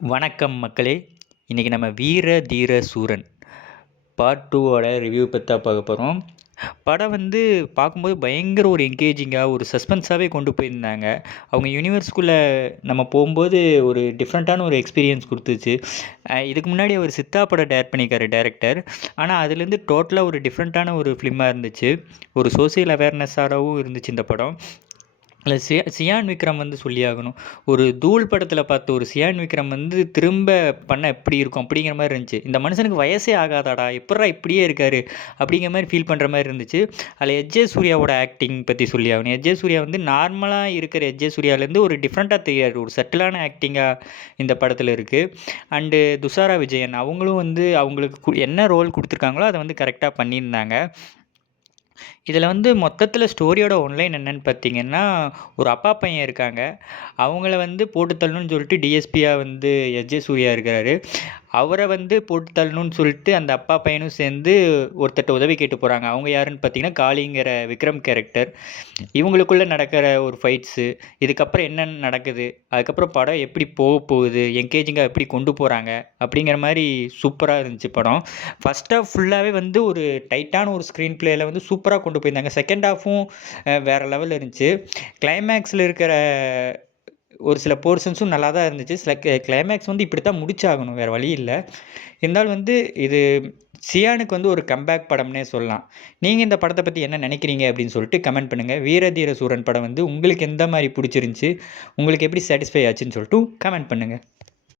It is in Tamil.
வணக்கம் மக்களே! இன்றைக்கி நம்ம வீர தீர சூரன் பார்ட் 2வோட ரிவ்யூ பத்தி தான் பார்க்க போகிறோம். படம் வந்து பார்க்கும்போது பயங்கர ஒரு என்கேஜிங்காக ஒரு சஸ்பென்ஸாகவே கொண்டு போயிருந்தாங்க. அவங்க யூனிவர்ஸ்குள்ளே நம்ம போகும்போது ஒரு டிஃப்ரெண்ட்டான ஒரு எக்ஸ்பீரியன்ஸ் கொடுத்துச்சு. இதுக்கு முன்னாடி அவர் சித்தா படம் டைரக்ட் பண்ணியிருக்காரு டைரக்டர். ஆனால் அதுலேருந்து டோட்டலாக ஒரு டிஃப்ரெண்ட்டான ஒரு ஃபிலிமாக இருந்துச்சு. ஒரு சோசியல் அவேர்னஸாகவும் இருந்துச்சு இந்த படம். அதில் சியான் விக்ரம் வந்து சொல்லியாகணும். ஒரு தூள் படத்தில் பார்த்த ஒரு சியான் விக்ரம் வந்து திரும்ப பண்ண எப்படி இருக்கும் அப்படிங்கிற மாதிரி இருந்துச்சு. இந்த மனுஷனுக்கு வயசே ஆகாதாடா, எப்புட்றா இப்படியே இருக்காரு அப்படிங்கிற மாதிரி ஃபீல் பண்ணுற மாதிரி இருந்துச்சு. அதில் எஸ்.ஜே. சூர்யாவோட ஆக்டிங் பற்றி சொல்லியாகணும். எஸ்.ஜே. சூர்யா வந்து நார்மலாக இருக்கிற எஸ்.ஜே. சூர்யாலேருந்து ஒரு டிஃப்ரெண்ட்டாக தெரியாது. ஒரு சட்டிலான ஆக்டிங்காக இந்த படத்தில் இருக்குது. அண்டு துஷாரா விஜயன் அவங்களும் வந்து அவங்களுக்கு என்ன ரோல் கொடுத்துருக்காங்களோ அதை வந்து கரெக்டாக பண்ணியிருந்தாங்க. இதில் வந்து மொத்தத்தில் ஸ்டோரியோட ஒன்லைன் என்னன்னு பார்த்தீங்கன்னா, ஒரு அப்பா பையன் இருக்காங்க. அவங்கள வந்து போட்டு தள்ளணும்னு சொல்லிட்டு டிஎஸ்பியா வந்து எஸ்.ஜே. சூர்யா இருக்கிறாரு. அவரை வந்து போட்டு தள்ளணும்னு சொல்லிட்டு அந்த அப்பா பையனும் சேர்ந்து ஒருத்தர்ட்ட உதவி கேட்டு போகிறாங்க. அவங்க யாருன்னு பார்த்தீங்கன்னா, காளிங்கிற விக்ரம் கேரக்டர். இவங்களுக்குள்ளே நடக்கிற ஒரு ஃபைட்ஸு, இதுக்கப்புறம் என்ன நடக்குது, அதுக்கப்புறம் படம் எப்படி போகுது, என்கேஜிங்காக எப்படி கொண்டு போகிறாங்க அப்படிங்கிற மாதிரி சூப்பராக இருந்துச்சு படம். ஃபர்ஸ்ட் ஹாஃப் ஃபுல்லாகவே வந்து ஒரு டைட்டான ஒரு ஸ்க்ரீன் ப்ளேயில் வந்து சூப்பராக கொண்டு போயிருந்தாங்க. செகண்ட் ஹாஃபும் வேறு லெவலில் இருந்துச்சு. கிளைமேக்ஸில் இருக்கிற ஒரு சில போர்ஷன்ஸும் நல்லா தான் இருந்துச்சு. சில கிளைமேக்ஸ் வந்து இப்படி தான் முடிச்சாகணும், வேறு வழி இல்லை. இருந்தாலும் வந்து இது சியானுக்கு வந்து ஒரு கம்பேக் படம்னே சொல்லலாம். நீங்கள் இந்த படத்தை பற்றி என்ன நினைக்கிறீங்க அப்படின்னு சொல்லிட்டு கமெண்ட் பண்ணுங்கள். வீர தீர சூரன் படம் வந்து உங்களுக்கு எந்த மாதிரி பிடிச்சிருந்துச்சி, உங்களுக்கு எப்படி சாட்டிஸ்ஃபை ஆச்சுன்னு சொல்லிட்டு கமெண்ட் பண்ணுங்கள்.